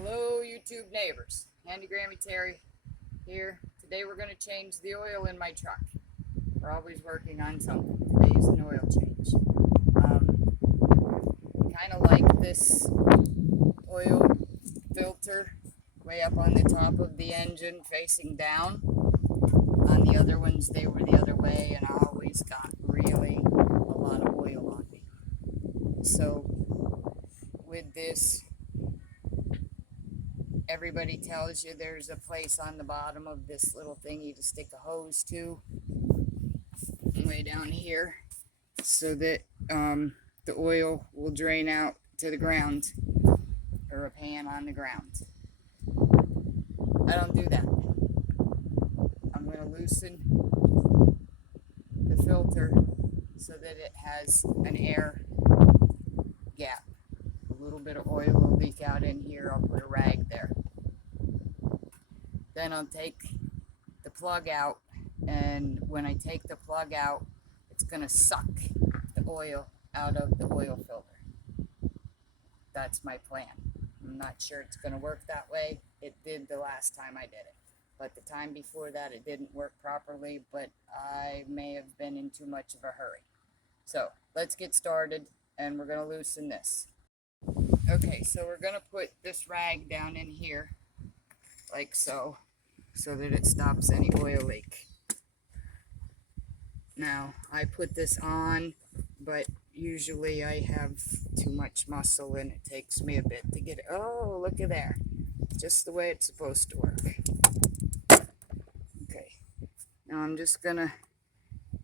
Hello YouTube neighbors, Handy Grammy Terry here. Today we're going to change the oil in my truck. We're always working on something. Today's an oil change. Kind of like this oil filter way up on the top of the engine facing down. On the other ones they were the other way, and I always got really a lot of oil on me. So with this, everybody tells you there's a place on the bottom of this little thingy to stick a hose to, way down here, so that the oil will drain out to the ground, or a pan on the ground. I don't do that. I'm going to loosen the filter so that it has an air gap. A little bit of oil will leak out in here. I'll put a rag there. Then I'll take the plug out, and when I take the plug out, it's going to suck the oil out of the oil filter. That's my plan. I'm not sure it's going to work that way. It did the last time I did it, but the time before that it didn't work properly, but I may have been in too much of a hurry. So let's get started, and we're going to loosen this. Okay, so we're going to put this rag down in here like so that it stops any oil leak. Now, I put this on, but usually I have too much muscle and it takes me a bit to get it. Oh, look at there. Just the way it's supposed to work. Okay, now I'm just going to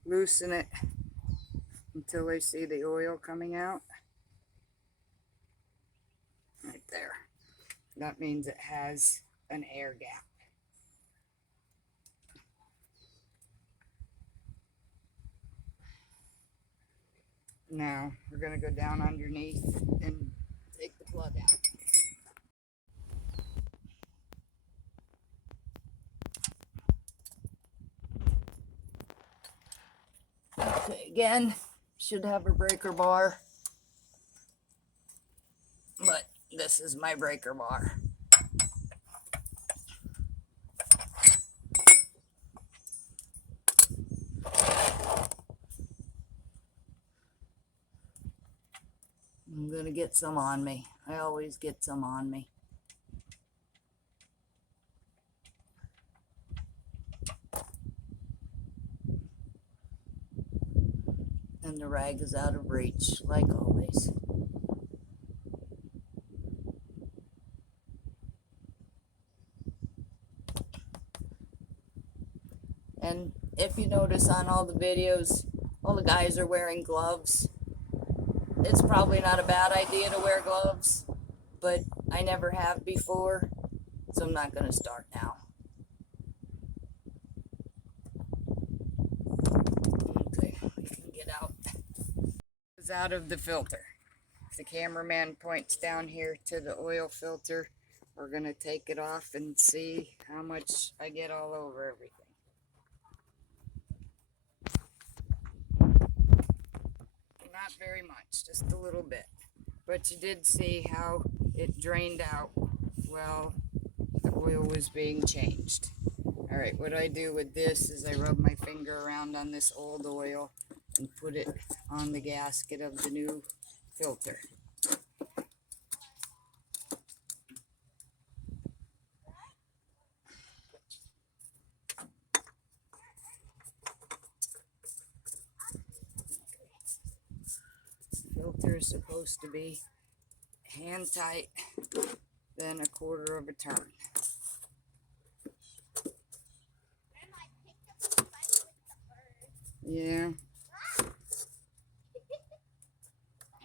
loosen it until I see the oil coming out. Right there. That means it has an air gap. Now we're going to go down underneath and take the plug out. Okay, again, should have a breaker bar, but this is my breaker bar. I'm going to get some on me. I always get some on me. And the rag is out of reach, like always. And if you notice on all the videos, all the guys are wearing gloves. It's probably not a bad idea to wear gloves, but I never have before, so I'm not going to start now. Okay, we can get out. It's out of the filter. If the cameraman points down here to the oil filter, we're going to take it off and see how much I get all over everything. Not very much, just a little bit. But you did see how it drained out while the oil was being changed. Alright, what I do with this is I rub my finger around on this old oil and put it on the gasket of the new filter. Filter is supposed to be hand tight, then a quarter of a turn. Yeah,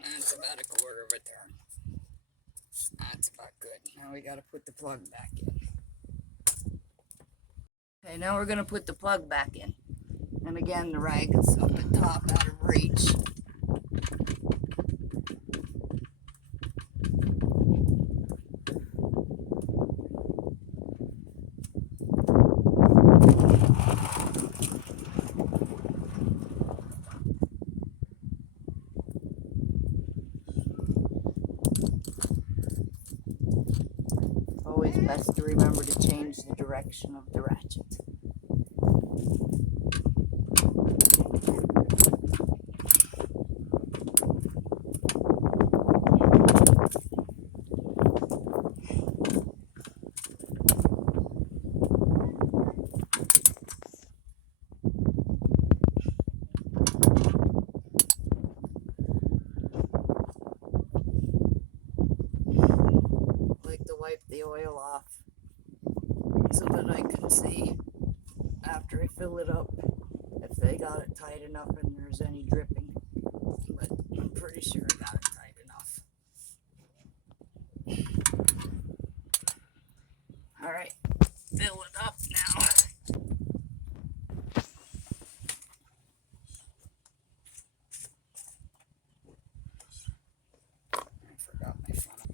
that's about a quarter of a turn. That's about good. Now we got to put the plug back in. Okay, now we're going to put the plug back in. And again, the rag is up at top, out of reach. always best to remember to change the direction of the ratchet. Wipe the oil off so that I can see after I fill it up if they got it tight enough and there's any dripping, but I'm pretty sure I got it tight enough. All right, fill it up now. I forgot my funnel.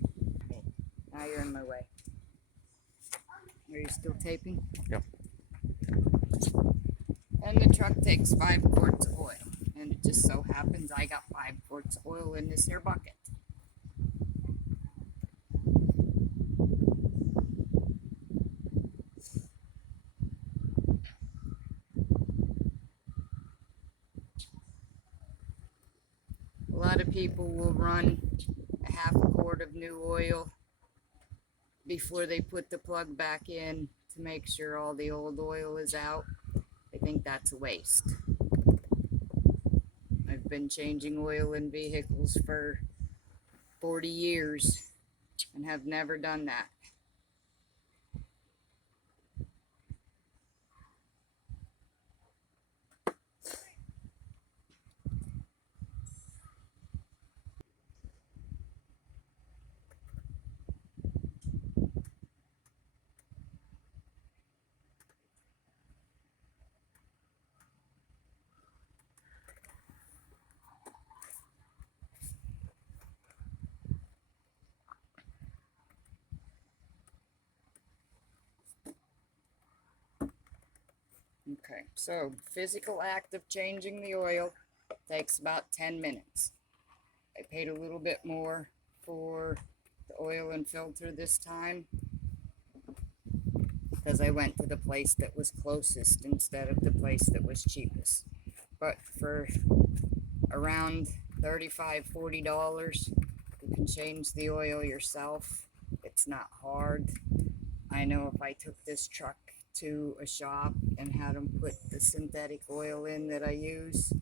Okay, now you're in my way. Are you still taping? Yep. And the truck takes 5 quarts of oil. And it just so happens I got 5 quarts of oil in this here bucket. A lot of people will run a half a quart of new oil before they put the plug back in to make sure all the old oil is out. I think that's a waste. I've been changing oil in vehicles for 40 years and have never done that. Okay, so physical act of changing the oil takes about 10 minutes. I paid a little bit more for the oil and filter this time because I went to the place that was closest instead of the place that was cheapest. But for around $35–40, you can change the oil yourself. It's not hard. I know if I took this truck to a shop and had them put the synthetic oil in that I use,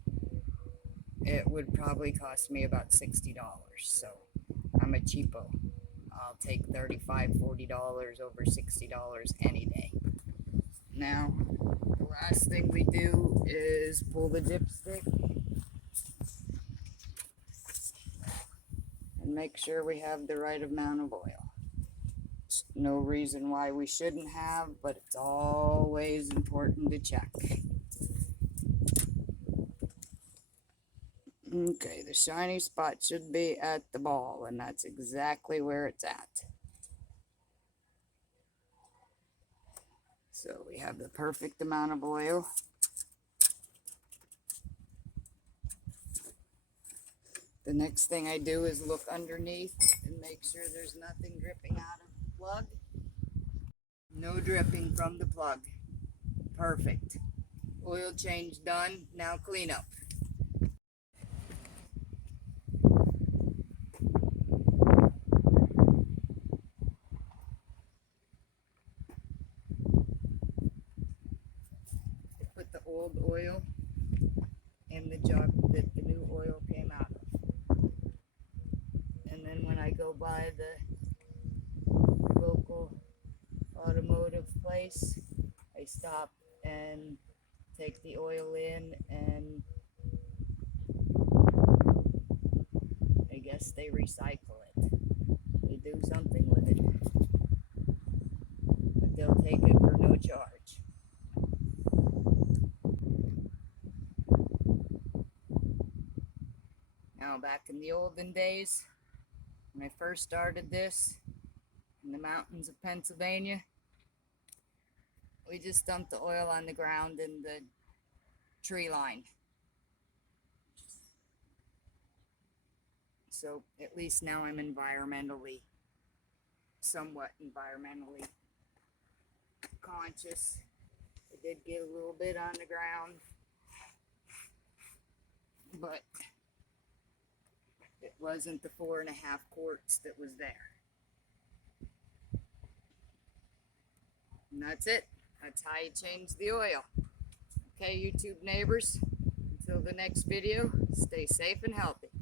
it would probably cost me about $60. So I'm a cheapo. I'll take $35–40 over $60 any day. Now, the last thing we do is pull the dipstick and make sure we have the right amount of oil. No reason why we shouldn't have, but it's always important to check. Okay, the shiny spot should be at the ball, and that's exactly where it's at. So we have the perfect amount of oil. The next thing I do is look underneath and make sure there's nothing dripping out of the plug. No dripping from the plug. Perfect. Oil change done. Now clean up. I put the old oil in the jug that the new oil came out of. And then when I go by the local automotive place, I stop and take the oil in, and I guess they recycle it. They do something with it, but they'll take it for no charge. Now, back in the olden days, when I first started this in the mountains of Pennsylvania, we just dumped the oil on the ground in the tree line. So at least now I'm environmentally somewhat environmentally conscious. I did get a little bit on the ground, but it wasn't the 4.5 quarts that was there. And that's it. That's how you change the oil. Okay, YouTube neighbors, until the next video, stay safe and healthy.